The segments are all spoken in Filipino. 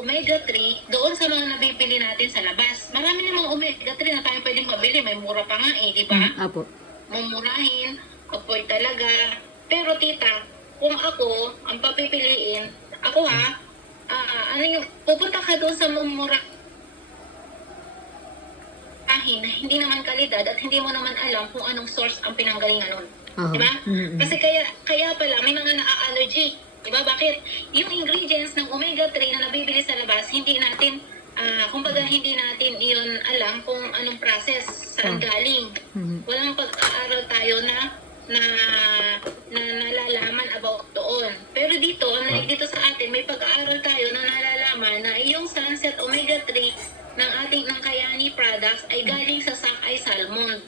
omega-3 doon sa mga nabibili natin sa labas. Marami namang omega-3 na tayo pwedeng mabili. May mura pa nga di ba? Apo. Mumurahin, apoy talaga. Pero tita, kung ako, ang papipiliin, ako pupunta ka doon sa mumurahin na hindi naman kalidad at hindi mo naman alam kung anong source ang pinanggalingan nun. Diba? Kasi kaya pala may mga na-allergy. Diba? Bakit? Yung ingredients ng omega-3 na nabibili sa labas, hindi natin kumbaga hindi natin iyon alam kung anong process, saan galing. Walang pag-aaral tayo na nalalaman about doon. Pero dito sa atin, may pag-aaral tayo na nalalaman na yung Sunset Omega-3 ng Kayani products ay galing sa Sockeye Salmon.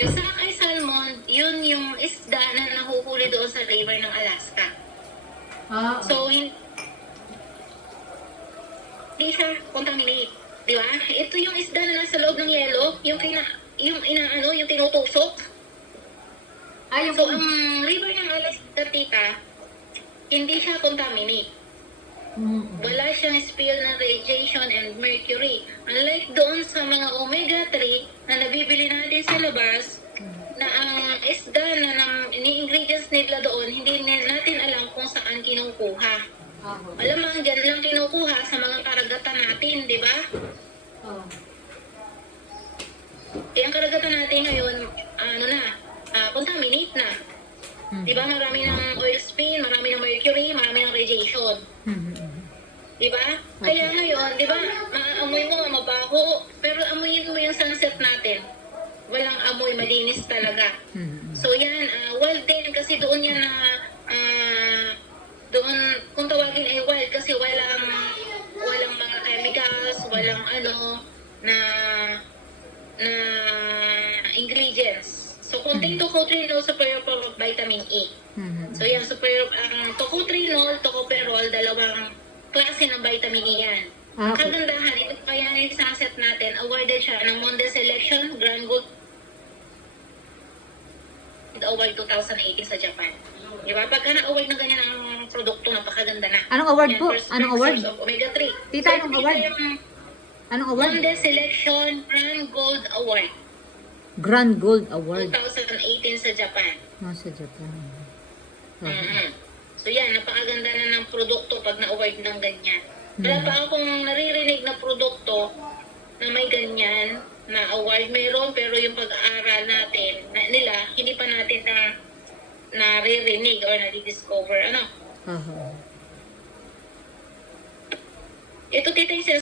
Yung Sockeye Salmon, yun yung isda na nahuhuli doon sa river ng Alaska. So, hindi siya contaminate. Di ba? Ito yung isda na nasa loob ng yelo, yung tinutusok. So, ang river ng Alaska, tita, hindi siya contaminate. Wala siyang spill ng radiation and mercury. Unlike doon sa mga omega-3 na nabibili natin sa labas, na ang isda na ni-ingredients nila doon, hindi natin alam kung saan kinukuha. Alam mo, dyan lang kinukuha sa mga karagatan natin, di ba? Ang karagatan natin ngayon, contaminate na. Di ba? Marami ng oil spill, marami ng mercury, marami ng radiation. Di ba? Kaya ngayon, di ba, maamoy mo, mabaho, pero amoyin mo yung sunset natin. Walang amoy, malinis talaga. So yan, wild din kasi doon yan doon, kung tawagin ay wild kasi walang mga chemicals, walang na ingredients. So, konting tocopherol, superior vitamin E. So, yan, tocopherol, tocopherol, dalawang klase ng vitamin E yan. Ang kagandahan, ito kaya yung sunset natin, awarded siya ng Monde Selection Grand Gold Award 2018 sa Japan. Diba? Pagka na-award ng ganyan ang produkto, napakaganda na. Anong award yan, po? Anong award? Of omega-3. Tita, anong award? Anong award? Monde Selection Grand Gold Award. Grand Gold Award. 2018 sa Japan. Sa Japan. So yan, napakaganda na ng produkto pag na-award ng ganyan. Wala pa akong naririnig na produkto na may ganyan na award. Meron, pero yung pag-aaral natin nila, hindi pa natin naririnig or na-discover. Ito tita yung